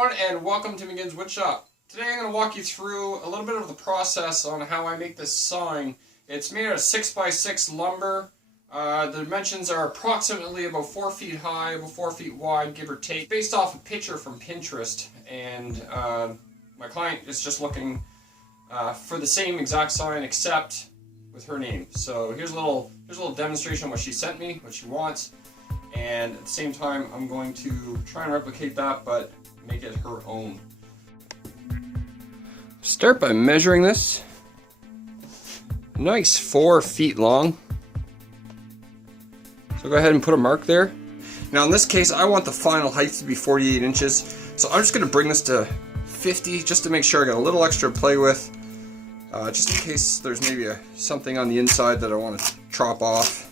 everyone, and welcome to McGinn's Woodshop. Today I'm going to walk you through a little bit of the process on how I make this sign. It's made out of 6x6 lumber. The dimensions are approximately about 4 feet high, about 4 feet wide, give or take, based off a picture from Pinterest. And my client is just looking for the same exact sign except with her name. So here's a little demonstration of what she sent me, what she wants. And at the same time, I'm going to try and replicate that, but make it her own. Start by measuring this. Nice 4 feet long. So go ahead and put a mark there. Now in this case, I want the final height to be 48 inches. So I'm just going to bring this to 50 just to make sure I got a little extra to play with. Just in case there's maybe something on the inside that I want to chop off.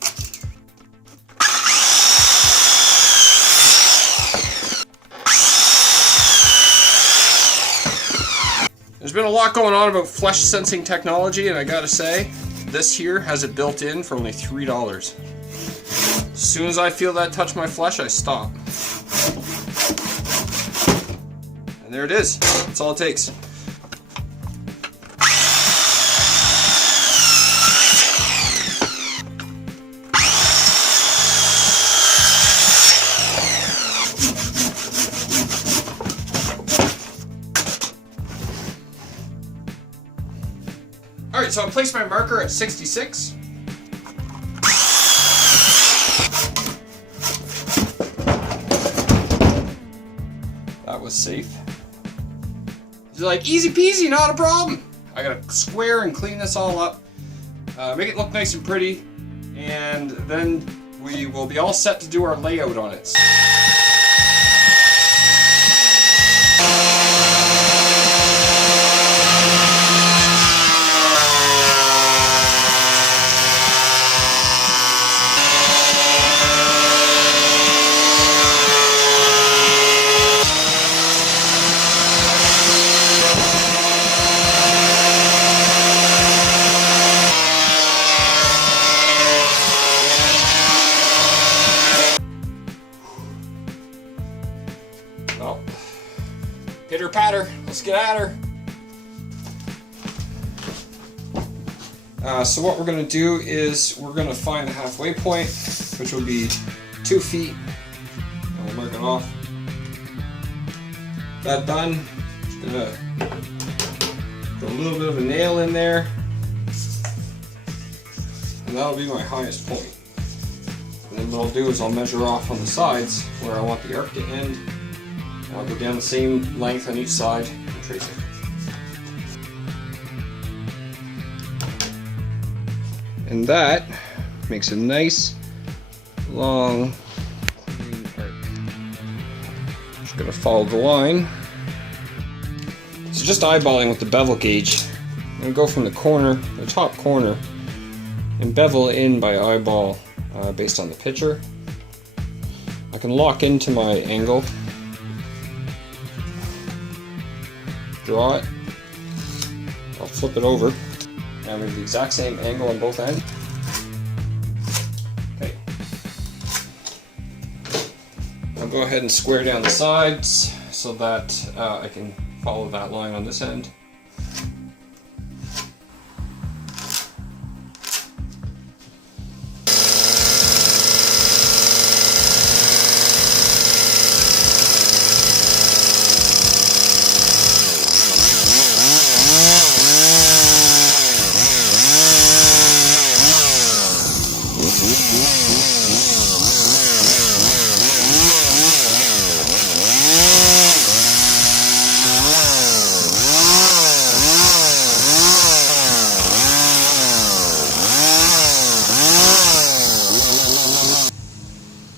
There's been a lot going on about flesh sensing technology, and I gotta say, this here has it built in for only $3. As soon as I feel that touch my flesh, I stop. And there it is. That's all it takes. Alright, so I placed my marker at 66. That was safe. It's like easy peasy, not a problem. I gotta square and clean this all up, make it look nice and pretty, and then we will be all set to do our layout on it. Well, pitter patter, let's get at her. So what we're going to do is we're going to find the halfway point, which will be 2 feet. And we'll mark it off. That done, just going to put a little bit of a nail in there. And that'll be my highest point. And then what I'll do is I'll measure off on the sides where I want the arc to end. I'll go down the same length on each side and trace it. And that makes a nice, long, clean arc. Just gonna follow the line. So just eyeballing with the bevel gauge. I'm gonna go from the corner, the top corner, and bevel in by eyeball based on the picture. I can lock into my angle. Draw it, I'll flip it over, and I'm going to do the exact same angle on both ends. Okay. I'll go ahead and square down the sides so that I can follow that line on this end.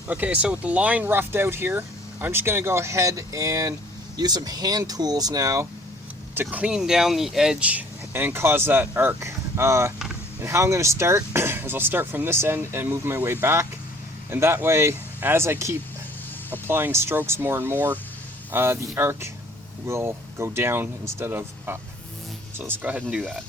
Okay, so with the line roughed out here, I'm just going to go ahead and use some hand tools now to clean down the edge and cause that arc. And how I'm going to start is I'll start from this end and move my way back. And that way, as I keep applying strokes more and more, the arc will go down instead of up. So let's go ahead and do that.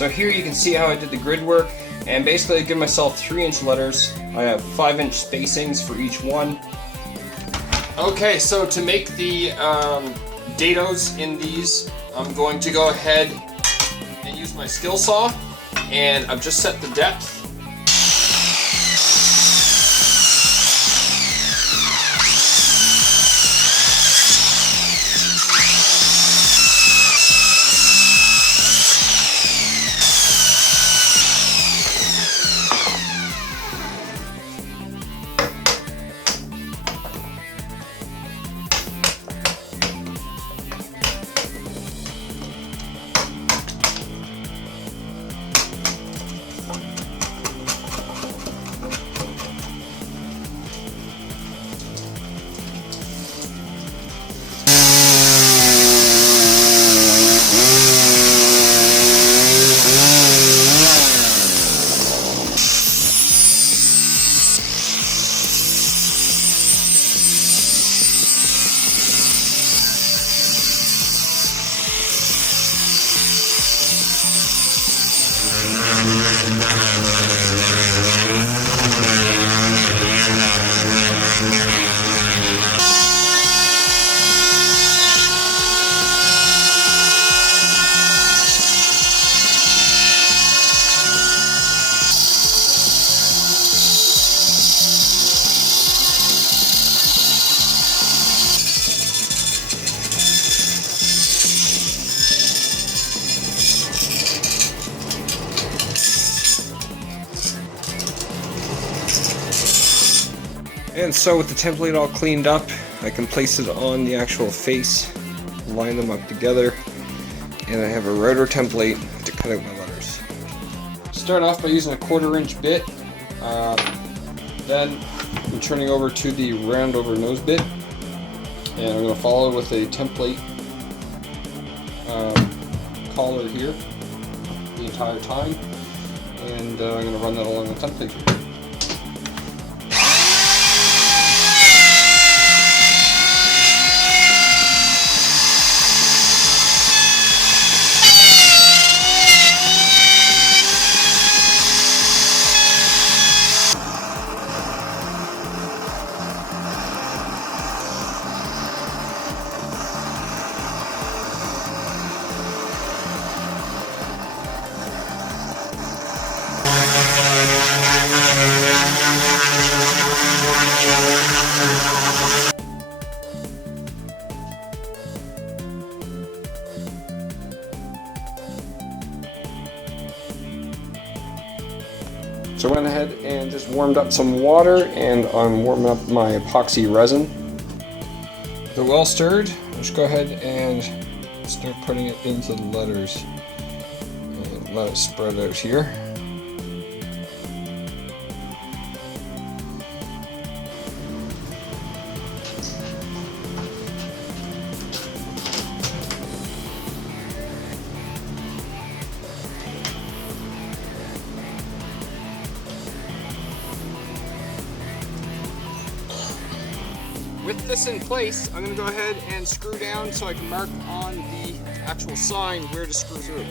So here you can see how I did the grid work, and basically I give myself 3-inch letters. I have 5-inch spacings for each one. Okay, so to make the dados in these, I'm going to go ahead and use my skill saw, and I've just set the depth. And so with the template all cleaned up, I can place it on the actual face, line them up together, and I have a router template to cut out my letters. Start off by using a 1/4-inch bit, then I'm turning over to the round over nose bit, and I'm going to follow with a template collar here the entire time, and I'm going to run that along the template. So I went ahead and just warmed up some water, and I'm warming up my epoxy resin. They're well stirred. Just go ahead and start putting it into the letters and let it spread out here. With this in place, I'm going to go ahead and screw down so I can mark on the actual sign where to screw through.